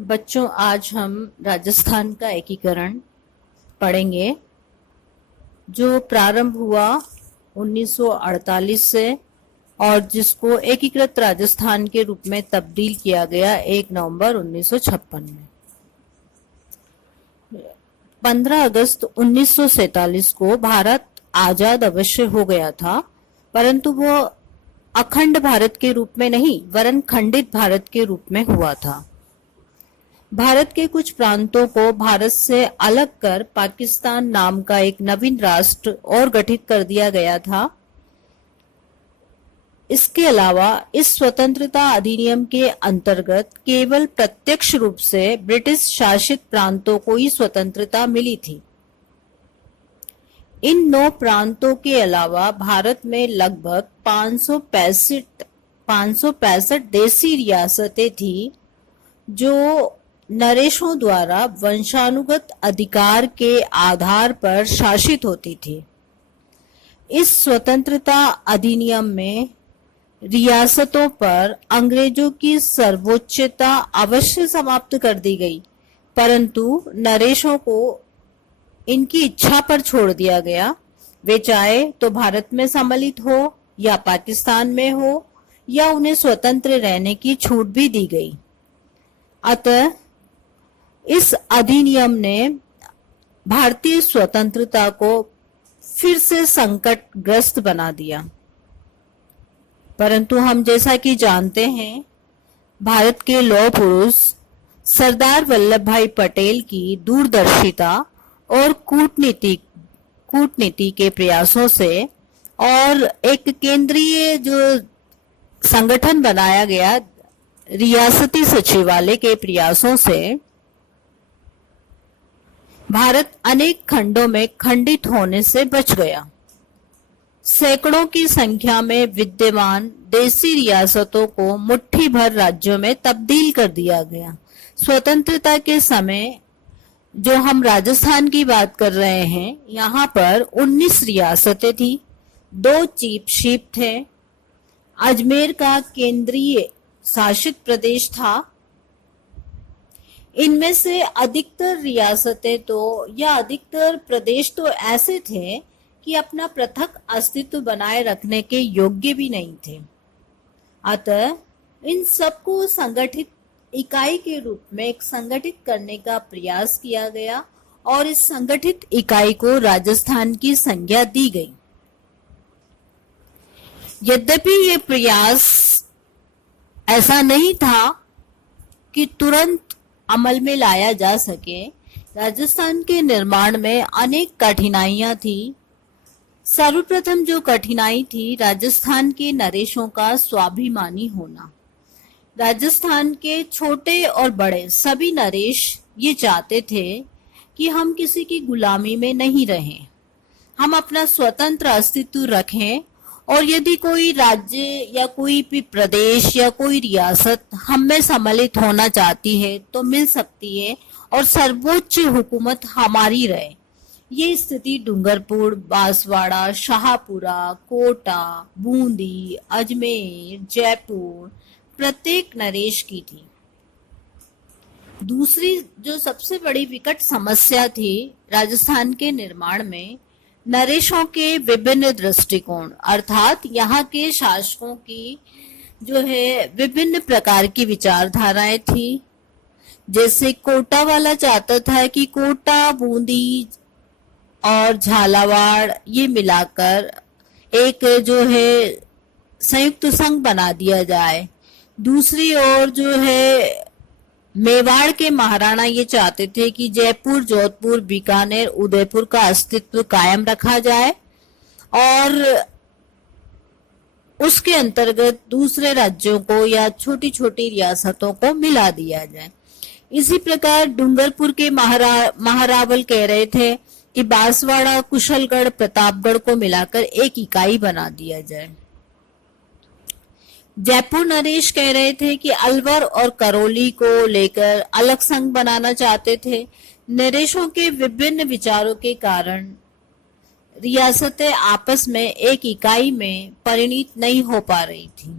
बच्चों, आज हम राजस्थान का एकीकरण पढ़ेंगे जो प्रारंभ हुआ 1948 से और जिसको एकीकृत राजस्थान के रूप में तब्दील किया गया 1 नवंबर 1956 में। 15 अगस्त 1947 को भारत आजाद अवश्य हो गया था, परंतु वो अखंड भारत के रूप में नहीं वरन खंडित भारत के रूप में हुआ था। भारत के कुछ प्रांतों को भारत से अलग कर पाकिस्तान नाम का एक नवीन राष्ट्र और गठित कर दिया गया था। इसके अलावा इस स्वतंत्रता अधिनियम के अंतर्गत केवल प्रत्यक्ष रूप से ब्रिटिश शासित प्रांतों को ही स्वतंत्रता मिली थी। इन 9 प्रांतों के अलावा भारत में लगभग 565 देसी रियासतें थी जो नरेशों द्वारा वंशानुगत अधिकार के आधार पर शासित होती थी। इस स्वतंत्रता अधिनियम में रियासतों पर अंग्रेजों की सर्वोच्चता अवश्य समाप्त कर दी गई, परंतु नरेशों को इनकी इच्छा पर छोड़ दिया गया। वे चाहे तो भारत में सम्मिलित हो या पाकिस्तान में हो, या उन्हें स्वतंत्र रहने की छूट भी दी गई। अतः इस अधिनियम ने भारतीय स्वतंत्रता को फिर से संकटग्रस्त बना दिया। परंतु हम जैसा कि जानते हैं, भारत के लौह पुरुष सरदार वल्लभ भाई पटेल की दूरदर्शिता और कूटनीति के प्रयासों से और एक केंद्रीय जो संगठन बनाया गया रियासती सचिवालय के प्रयासों से भारत अनेक खंडों में खंडित होने से बच गया। सैकड़ों की संख्या में विद्यमान देसी रियासतों को मुट्ठी भर राज्यों में तब्दील कर दिया गया। स्वतंत्रता के समय जो हम राजस्थान की बात कर रहे हैं, यहाँ पर 19 रियासतें थी, 2 चीफशिप थे, अजमेर का केंद्रीय शासित प्रदेश था। इनमें से अधिकतर रियासतें या अधिकतर प्रदेश तो ऐसे थे कि अपना पृथक अस्तित्व बनाए रखने के योग्य भी नहीं थे। अतः इन सबको संगठित इकाई के रूप में संगठित करने का प्रयास किया गया और इस संगठित इकाई को राजस्थान की संज्ञा दी गई। यद्यपि ये प्रयास ऐसा नहीं था कि तुरंत अमल में लाया जा सके। राजस्थान के निर्माण में अनेक कठिनाइयां थी। सर्वप्रथम जो कठिनाई थी, राजस्थान के नरेशों का स्वाभिमानी होना। राजस्थान के छोटे और बड़े सभी नरेश ये चाहते थे कि हम किसी की गुलामी में नहीं रहें, हम अपना स्वतंत्र अस्तित्व रखें, और यदि कोई राज्य या कोई भी प्रदेश या कोई रियासत हम में सम्मिलित होना चाहती है तो मिल सकती है और सर्वोच्च हुकूमत हमारी रहे। ये स्थिति डूंगरपुर, बांसवाड़ा, शाहपुरा, कोटा, बूंदी, अजमेर, जयपुर प्रत्येक नरेश की थी। दूसरी जो सबसे बड़ी विकट समस्या थी राजस्थान के निर्माण में, नरेशों के विभिन्न दृष्टिकोण, अर्थात यहाँ के शासकों की जो है विभिन्न प्रकार की विचारधाराएं थी। जैसे कोटा वाला चाहता था कि कोटा, बूंदी और झालावाड़ ये मिलाकर एक जो है संयुक्त संघ बना दिया जाए। दूसरी ओर जो है मेवाड़ के महाराणा ये चाहते थे कि जयपुर, जोधपुर, बीकानेर, उदयपुर का अस्तित्व कायम रखा जाए और उसके अंतर्गत दूसरे राज्यों को या छोटी छोटी रियासतों को मिला दिया जाए। इसी प्रकार डूंगरपुर के महारावल कह रहे थे कि बांसवाड़ा, कुशलगढ़, प्रतापगढ़ को मिलाकर एक इकाई बना दिया जाए। जयपुर नरेश कह रहे थे कि अलवर और करौली को लेकर अलग संघ बनाना चाहते थे। नरेशों के विभिन्न विचारों के कारण रियासतें आपस में एक इकाई में परिणित नहीं हो पा रही थी।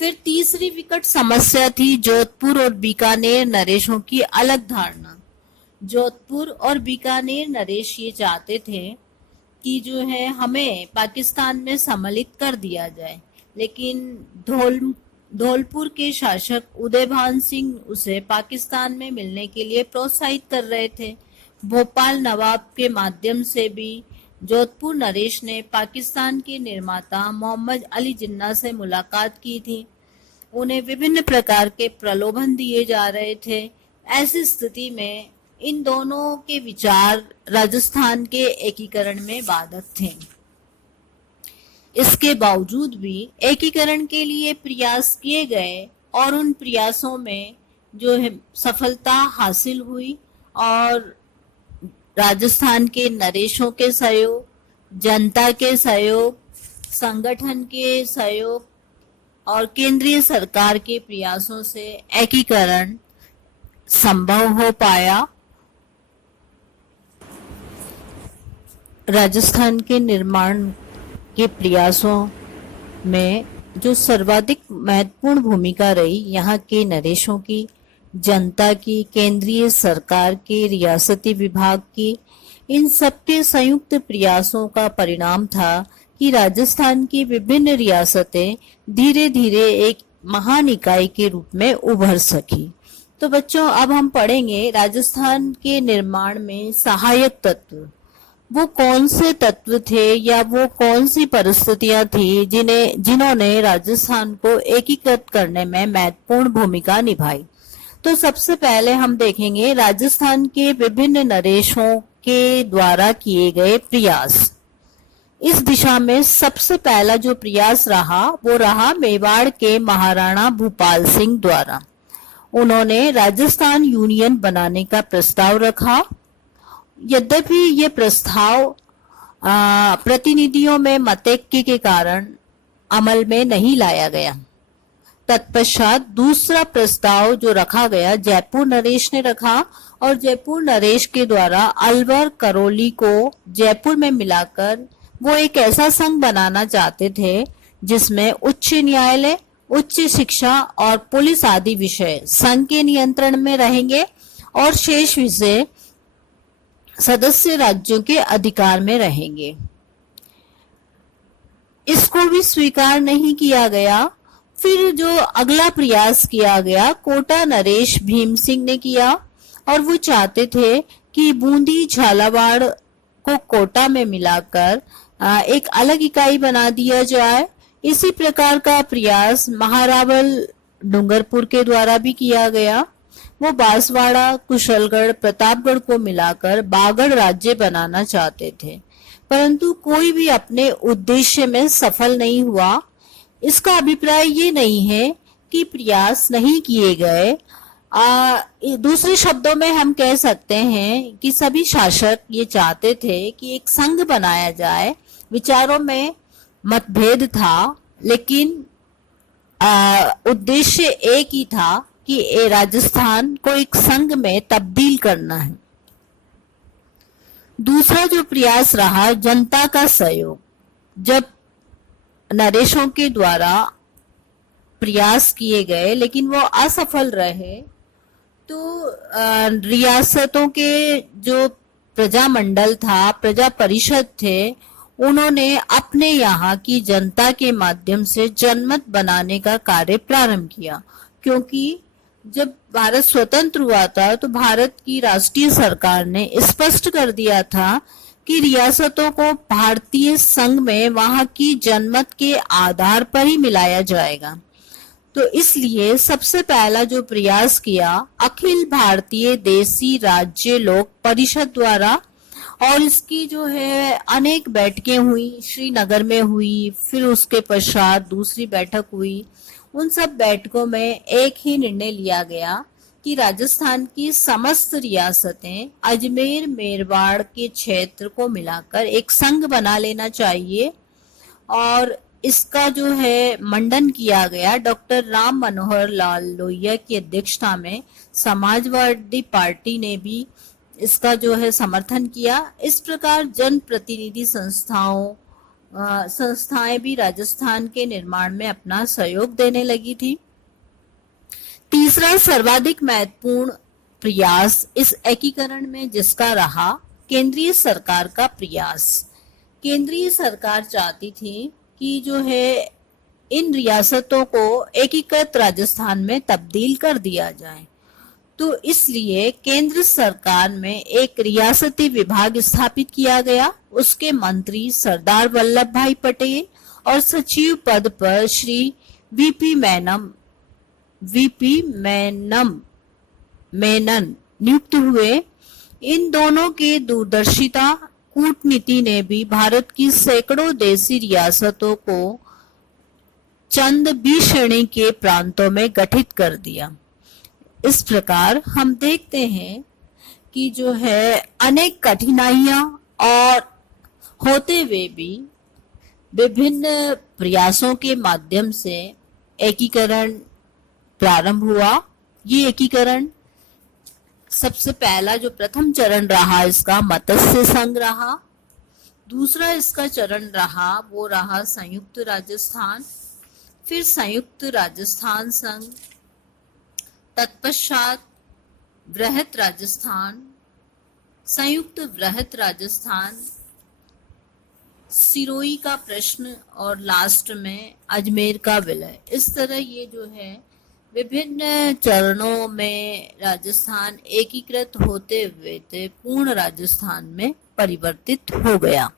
फिर तीसरी विकट समस्या थी जोधपुर और बीकानेर नरेशों की अलग धारणा। जोधपुर और बीकानेर नरेश ये चाहते थे कि जो है हमें पाकिस्तान में सम्मिलित कर दिया जाए, लेकिन धौलपुर के शासक उदयभान सिंह उसे पाकिस्तान में मिलने के लिए प्रोत्साहित कर रहे थे। भोपाल नवाब के माध्यम से भी जोधपुर नरेश ने पाकिस्तान के निर्माता मोहम्मद अली जिन्ना से मुलाकात की थी। उन्हें विभिन्न प्रकार के प्रलोभन दिए जा रहे थे। ऐसी स्थिति में इन दोनों के विचार राजस्थान के एकीकरण में बाधक थे। इसके बावजूद भी एकीकरण के लिए प्रयास किए गए और उन प्रयासों में जो है सफलता हासिल हुई और राजस्थान के नरेशों के सहयोग, जनता के सहयोग, संगठन के सहयोग और केंद्रीय सरकार के प्रयासों से एकीकरण संभव हो पाया। राजस्थान के निर्माण के प्रयासों में जो सर्वाधिक महत्वपूर्ण भूमिका रही यहाँ के नरेशों की, जनता की, केंद्रीय सरकार के, रियासती विभाग की, इन सबके संयुक्त प्रयासों का परिणाम था कि राजस्थान की विभिन्न रियासतें धीरे धीरे एक महान इकाई के रूप में उभर सकी। तो बच्चों, अब हम पढ़ेंगे राजस्थान के निर्माण में सहायक तत्व। वो कौन से तत्व थे या वो कौन सी परिस्थितियां थी जिन्होंने राजस्थान को एकीकृत करने में महत्वपूर्ण भूमिका निभाई। तो सबसे पहले हम देखेंगे राजस्थान के विभिन्न नरेशों के द्वारा किए गए प्रयास। इस दिशा में सबसे पहला जो प्रयास रहा वो रहा मेवाड़ के महाराणा भूपाल सिंह द्वारा। उन्होंने राजस्थान यूनियन बनाने का प्रस्ताव रखा। यद्यपि ये प्रस्ताव प्रतिनिधियों में मतैक्य के कारण अमल में नहीं लाया गया। तत्पश्चात दूसरा प्रस्ताव जो रखा गया जयपुर नरेश ने रखा और जयपुर नरेश के द्वारा अलवर करौली को जयपुर में मिलाकर वो एक ऐसा संघ बनाना चाहते थे जिसमें उच्च न्यायालय, उच्च शिक्षा और पुलिस आदि विषय संघ के नियंत्रण में रहेंगे और शेष विषय सदस्य राज्यों के अधिकार में रहेंगे। इसको भी स्वीकार नहीं किया गया। फिर जो अगला प्रयास किया गया कोटा नरेश भीम सिंह ने किया और वो चाहते थे कि बूंदी झालावाड़ को कोटा में मिलाकर एक अलग इकाई बना दिया जाए। इसी प्रकार का प्रयास महारावल डूंगरपुर के द्वारा भी किया गया। वो बांसवाड़ा, कुशलगढ़, प्रतापगढ़ को मिलाकर बागड़ राज्य बनाना चाहते थे, परंतु कोई भी अपने उद्देश्य में सफल नहीं हुआ। इसका अभिप्राय ये नहीं है कि प्रयास नहीं किए गए। दूसरे शब्दों में हम कह सकते हैं कि सभी शासक ये चाहते थे कि एक संघ बनाया जाए। विचारों में मतभेद था, लेकिन उद्देश्य एक ही था कि राजस्थान को एक संघ में तब्दील करना है। दूसरा जो प्रयास रहा जनता का सहयोग। जब नरेशों के द्वारा प्रयास किए गए लेकिन वो असफल रहे, तो रियासतों के जो प्रजामंडल था, प्रजा परिषद थे, उन्होंने अपने यहाँ की जनता के माध्यम से जनमत बनाने का कार्य प्रारंभ किया। क्योंकि जब भारत स्वतंत्र हुआ था तो भारत की राष्ट्रीय सरकार ने स्पष्ट कर दिया था कि रियासतों को भारतीय संघ में वहां की जनमत के आधार पर ही मिलाया जाएगा। तो इसलिए सबसे पहला जो प्रयास किया अखिल भारतीय देसी राज्य लोक परिषद द्वारा, और इसकी जो है अनेक बैठकें हुई, श्रीनगर में हुई, फिर उसके पश्चात दूसरी बैठक हुई। उन सब बैठकों में एक ही निर्णय लिया गया कि राजस्थान की समस्त रियासतें अजमेर मेरवाड़ के क्षेत्र को मिलाकर एक संघ बना लेना चाहिए। और इसका जो है मंडन किया गया डॉक्टर राम मनोहर लाल लोहिया की अध्यक्षता में। समाजवादी पार्टी ने भी इसका जो है समर्थन किया। इस प्रकार जनप्रतिनिधि संस्थाओं संस्थाएं भी राजस्थान के निर्माण में अपना सहयोग देने लगी थी। तीसरा सर्वाधिक महत्वपूर्ण प्रयास इस एकीकरण में जिसका रहा, केंद्रीय सरकार का प्रयास। केंद्रीय सरकार चाहती थी कि जो है इन रियासतों को एकीकृत राजस्थान में तब्दील कर दिया जाए, तो इसलिए केंद्र सरकार में एक रियासती विभाग स्थापित किया गया। उसके मंत्री सरदार वल्लभ भाई पटेल और सचिव पद पर श्री वीपी मेनन नियुक्त हुए। इन दोनों के दूरदर्शिता कूटनीति ने भी भारत की सैकड़ों देशी रियासतों को चंद बी श्रेणी के प्रांतों में गठित कर दिया। इस प्रकार हम देखते हैं कि जो है अनेक कठिनाइयां और होते हुए भी विभिन्न प्रयासों के माध्यम से एकीकरण प्रारंभ हुआ। ये एकीकरण सबसे पहला जो प्रथम चरण रहा इसका मत्स्य संघ रहा। दूसरा इसका चरण रहा वो रहा संयुक्त राजस्थान, फिर संयुक्त राजस्थान संघ, तत्पश्चात वृहत राजस्थान, संयुक्त वृहत राजस्थान, सिरोही का प्रश्न और लास्ट में अजमेर का विलय। इस तरह ये जो है विभिन्न चरणों में राजस्थान एकीकृत होते हुए पूर्ण राजस्थान में परिवर्तित हो गया।